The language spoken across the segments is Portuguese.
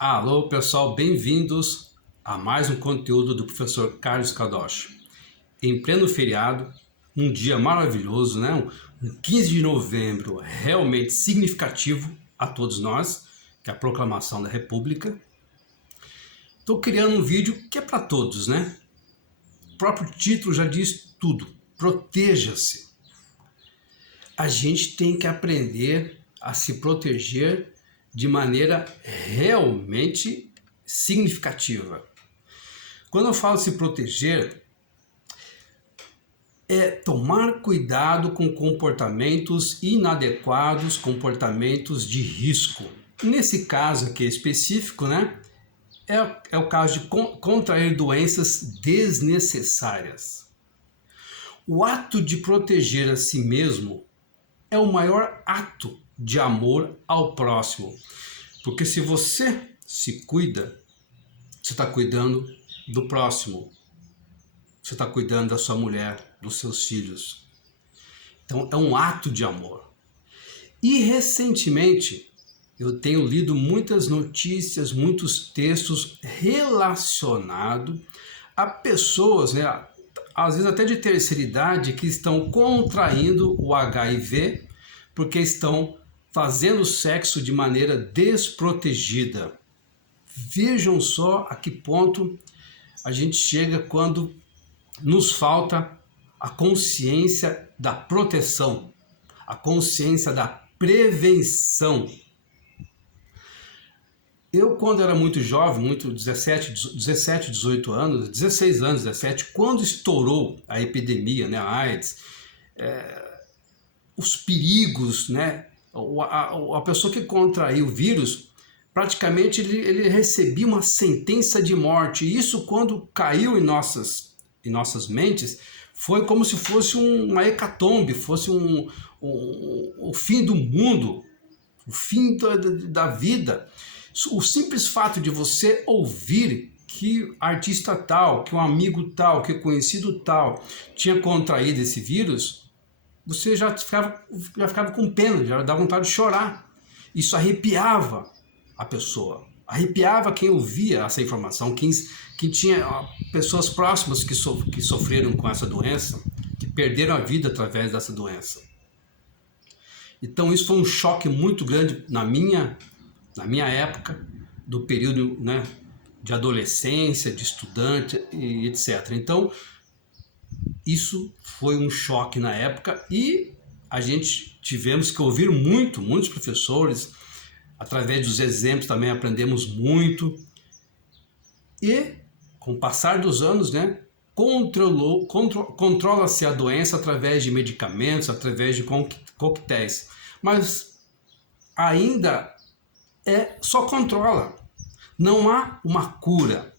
Alô pessoal, bem-vindos a mais um conteúdo do professor Carlos Kadosh. Em pleno feriado, um dia maravilhoso, né? Um 15 de novembro realmente significativo a todos nós, que é a proclamação da República. Estou criando um vídeo que é para todos, né? O próprio título já diz tudo, proteja-se. A gente tem que aprender a se proteger de maneira realmente significativa. Quando eu falo se proteger, é tomar cuidado com comportamentos inadequados, comportamentos de risco. Nesse caso aqui específico, né, é o caso de contrair doenças desnecessárias. O ato de proteger a si mesmo é o maior ato de amor ao próximo. Porque se você se cuida, você está cuidando do próximo. Você está cuidando da sua mulher, dos seus filhos. Então é um ato de amor. E recentemente eu tenho lido muitas notícias, muitos textos relacionados a pessoas, né, às vezes até de terceira idade, que estão contraindo o HIV porque estão fazendo sexo de maneira desprotegida. Vejam só a que ponto a gente chega quando nos falta a consciência da proteção, a consciência da prevenção. Eu, quando era muito jovem, 17, 18 anos, 16 anos, 17, quando estourou a epidemia, né, a AIDS, os perigos, né, a pessoa que contraiu o vírus, praticamente ele recebia uma sentença de morte. E isso, quando caiu em nossas mentes, foi como se fosse uma hecatombe, fosse o fim do mundo, o fim da vida. O simples fato de você ouvir que artista tal, que um amigo tal, que conhecido tal tinha contraído esse vírus, você já ficava com pena, já dava vontade de chorar. Isso arrepiava a pessoa, arrepiava quem ouvia essa informação, quem tinha pessoas próximas que sofreram com essa doença, que perderam a vida através dessa doença. Então isso foi um choque muito grande na minha época, do período, né, de adolescência, de estudante e etc. Então isso foi um choque na época e a gente tivemos que ouvir muitos professores, através dos exemplos também aprendemos muito e com o passar dos anos, né, controla-se a doença através de medicamentos, através de coquetéis, mas ainda só controla, não há uma cura.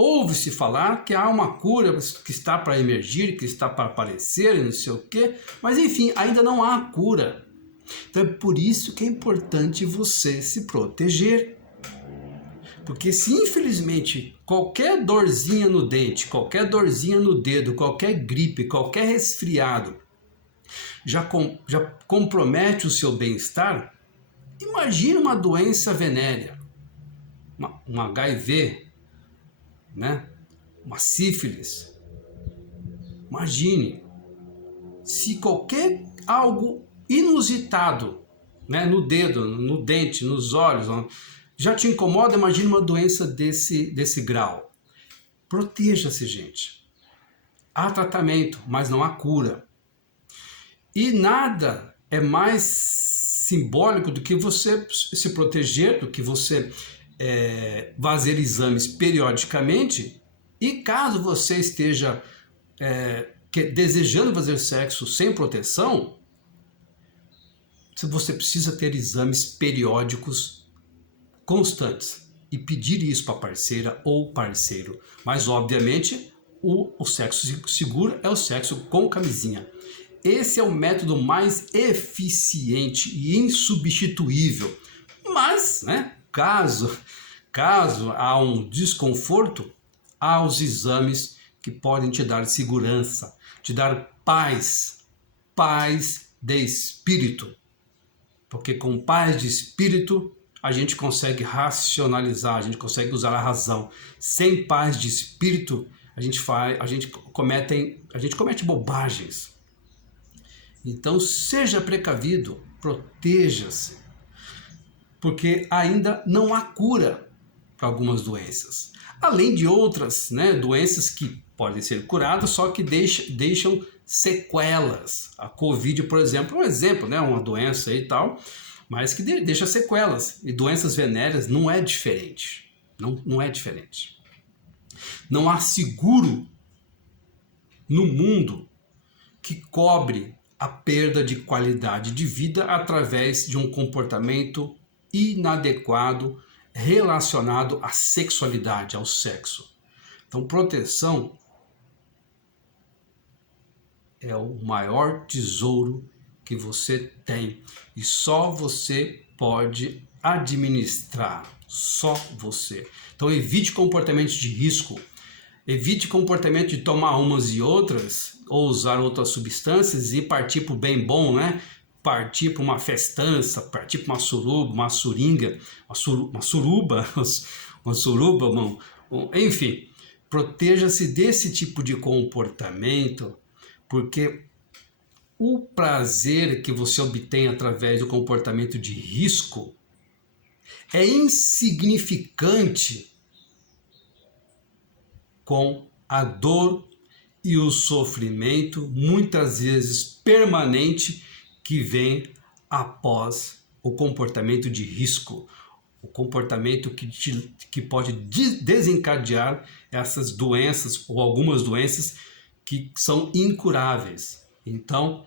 Ouve-se falar que há uma cura que está para emergir, que está para aparecer, não sei o quê, mas enfim, ainda não há cura. Então é por isso que é importante você se proteger. Porque se infelizmente qualquer dorzinha no dente, qualquer dorzinha no dedo, qualquer gripe, qualquer resfriado já compromete o seu bem-estar, imagine uma doença venérea, um HIV, né? Uma sífilis. Imagine se qualquer algo inusitado, né, no dedo, no dente, nos olhos, já te incomoda. Imagine uma doença desse grau. Proteja-se, gente. Há tratamento, mas não há cura. E nada é mais simbólico do que você se proteger, do que você fazer exames periodicamente. E caso você esteja desejando fazer sexo sem proteção, você precisa ter exames periódicos constantes e pedir isso para a parceira ou parceiro. Mas, obviamente, o sexo seguro é o sexo com camisinha. Esse é o método mais eficiente e insubstituível. Mas, né, caso há um desconforto, há os exames que podem te dar segurança, te dar paz de espírito. Porque com paz de espírito a gente consegue racionalizar, a gente consegue usar a razão. Sem paz de espírito, a gente comete bobagens. Então, seja precavido, proteja-se, porque ainda não há cura para algumas doenças. Além de outras, né, doenças que podem ser curadas, só que deixam sequelas. A Covid, por exemplo, é um exemplo, né, uma doença e tal, mas que deixa sequelas. E doenças venéreas não é diferente. Não é diferente. Não há seguro no mundo que cobre a perda de qualidade de vida através de um comportamento inadequado relacionado à sexualidade, ao sexo. Então, proteção é o maior tesouro que você tem e só você pode administrar, só você. Então, evite comportamentos de risco, evite comportamento de tomar umas e outras ou usar outras substâncias e partir para o bem bom, né? Partir para uma festança, partir para uma suruba, uma suringa, uma suruba, enfim, proteja-se desse tipo de comportamento, porque o prazer que você obtém através do comportamento de risco é insignificante com a dor e o sofrimento, muitas vezes permanente, que vem após o comportamento de risco, o comportamento que pode desencadear essas doenças ou algumas doenças que são incuráveis. Então,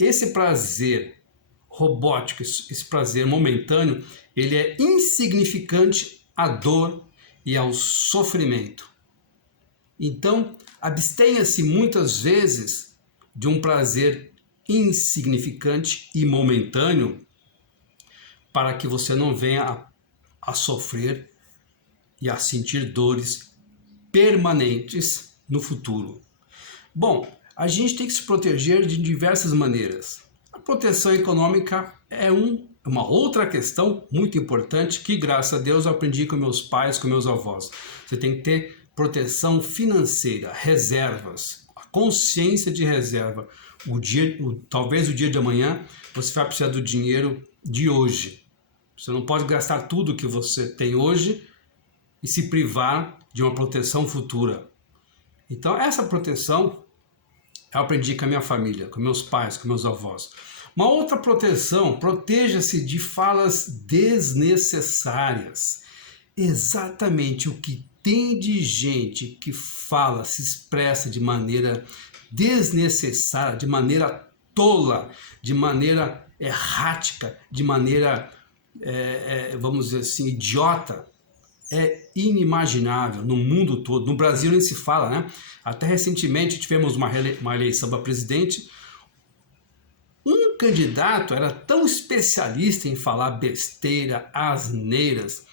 esse prazer robótico, esse prazer momentâneo, ele é insignificante à dor e ao sofrimento. Então, abstenha-se muitas vezes de um prazer insignificante e momentâneo para que você não venha a sofrer e a sentir dores permanentes no futuro. Bom, a gente tem que se proteger de diversas maneiras. A proteção econômica é uma outra questão muito importante que, graças a Deus, eu aprendi com meus pais, com meus avós. Você tem que ter proteção financeira, reservas, a consciência de reserva. Talvez o dia de amanhã você vai precisar do dinheiro de hoje. Você não pode gastar tudo que você tem hoje e se privar de uma proteção futura. Então, essa proteção eu aprendi com a minha família, com meus pais, com meus avós. Uma outra proteção, proteja-se de falas desnecessárias. Exatamente o que tem de gente que fala, se expressa de maneira desnecessária, de maneira tola, de maneira errática, de maneira, vamos dizer assim, idiota, é inimaginável no mundo todo. No Brasil nem se fala, né? Até recentemente tivemos uma eleição para presidente. Um candidato era tão especialista em falar besteira, asneiras,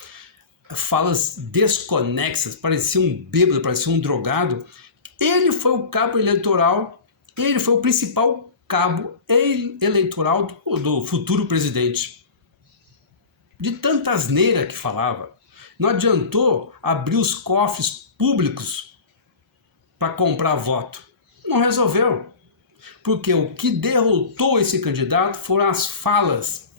falas desconexas, parecia um bêbado, parecia um drogado. Ele foi o cabo eleitoral, ele foi o principal cabo eleitoral do futuro presidente. De tanta asneira que falava. Não adiantou abrir os cofres públicos para comprar voto. Não resolveu. Porque o que derrotou esse candidato foram as falas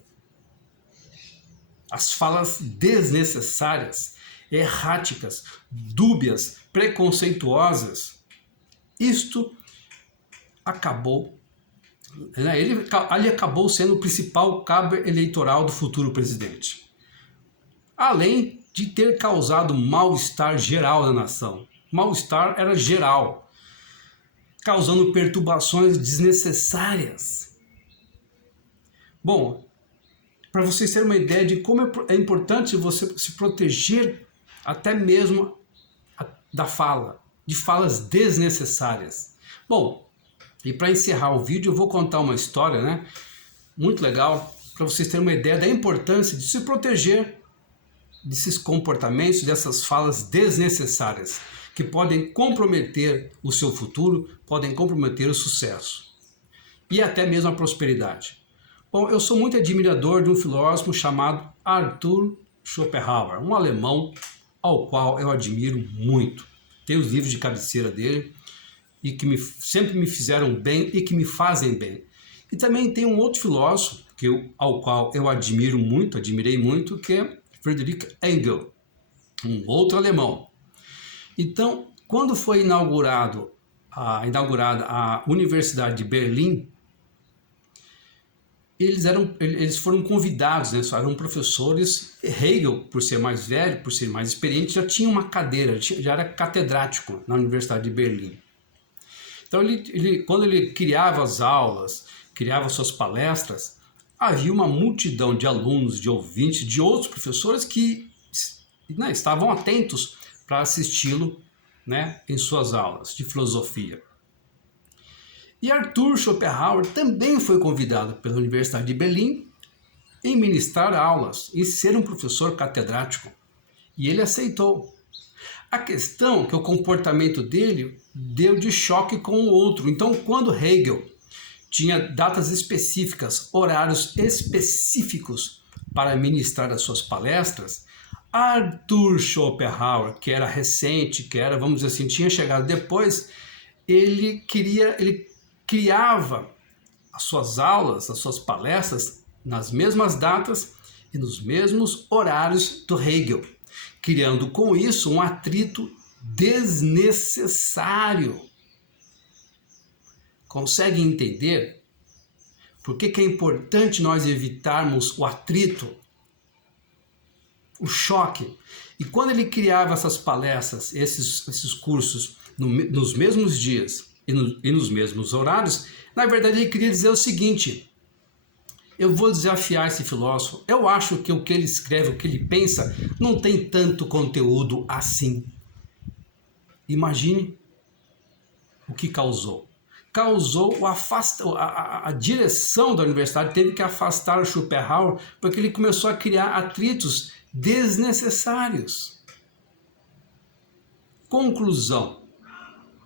desnecessárias, erráticas, dúbias, preconceituosas. Isto acabou, né? Ele acabou sendo o principal cabo eleitoral do futuro presidente. Além de ter causado mal-estar geral na nação. Mal-estar era geral, causando perturbações desnecessárias. Bom, para vocês terem uma ideia de como é importante você se proteger até mesmo de falas desnecessárias. Bom, e para encerrar o vídeo eu vou contar uma história, né, muito legal, para vocês terem uma ideia da importância de se proteger desses comportamentos, dessas falas desnecessárias, que podem comprometer o seu futuro, podem comprometer o sucesso e até mesmo a prosperidade. Bom, eu sou muito admirador de um filósofo chamado Arthur Schopenhauer, um alemão ao qual eu admiro muito. Tenho os livros de cabeceira dele e que sempre me fizeram bem e que me fazem bem. E também tem um outro filósofo ao qual eu admirei muito, que é Friedrich Engels, um outro alemão. Então, quando foi inaugurada a Universidade de Berlim, eles foram convidados, né? Eram professores. Hegel, por ser mais velho, por ser mais experiente, já tinha uma cadeira, já era catedrático na Universidade de Berlim. Então, quando ele criava as aulas, criava suas palestras, havia uma multidão de alunos, de ouvintes, de outros professores que, né, estavam atentos para assisti-lo, né, em suas aulas de filosofia. E Arthur Schopenhauer também foi convidado pela Universidade de Berlim em ministrar aulas e ser um professor catedrático. E ele aceitou. A questão é que o comportamento dele deu de choque com o outro. Então, quando Hegel tinha datas específicas, horários específicos para ministrar as suas palestras, Arthur Schopenhauer, que era recente, que era, vamos dizer assim, tinha chegado depois, ele criava as suas aulas, as suas palestras nas mesmas datas e nos mesmos horários do Hegel, criando com isso um atrito desnecessário. Consegue entender por que é importante nós evitarmos o atrito, o choque? E quando ele criava essas palestras, esses cursos nos mesmos dias e nos mesmos horários, na verdade ele queria dizer o seguinte: eu vou desafiar esse filósofo, eu acho que o que ele escreve, o que ele pensa, não tem tanto conteúdo assim. Imagine o que causou. Causou a direção da universidade teve que afastar o Schopenhauer porque ele começou a criar atritos desnecessários. Conclusão: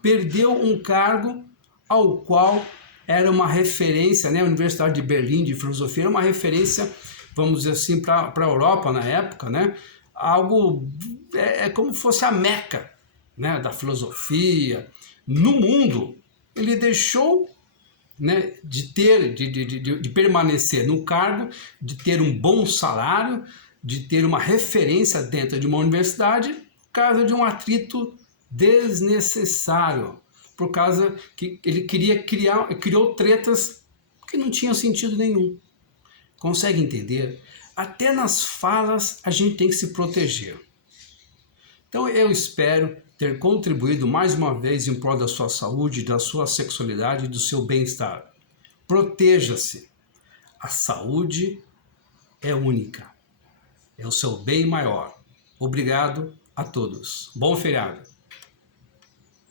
perdeu um cargo ao qual era uma referência, né? A Universidade de Berlim de Filosofia era uma referência, vamos dizer assim, para a Europa na época, né? Algo como fosse a Meca, né, da filosofia no mundo. Ele deixou, né, de permanecer no cargo, de ter um bom salário, de ter uma referência dentro de uma universidade, por causa de um atrito desnecessário, por causa que ele criou tretas que não tinham sentido nenhum. Consegue entender? Até nas falas a gente tem que se proteger. Então eu espero ter contribuído mais uma vez em prol da sua saúde, da sua sexualidade e do seu bem-estar. Proteja-se. A saúde é única. É o seu bem maior. Obrigado a todos. Bom feriado.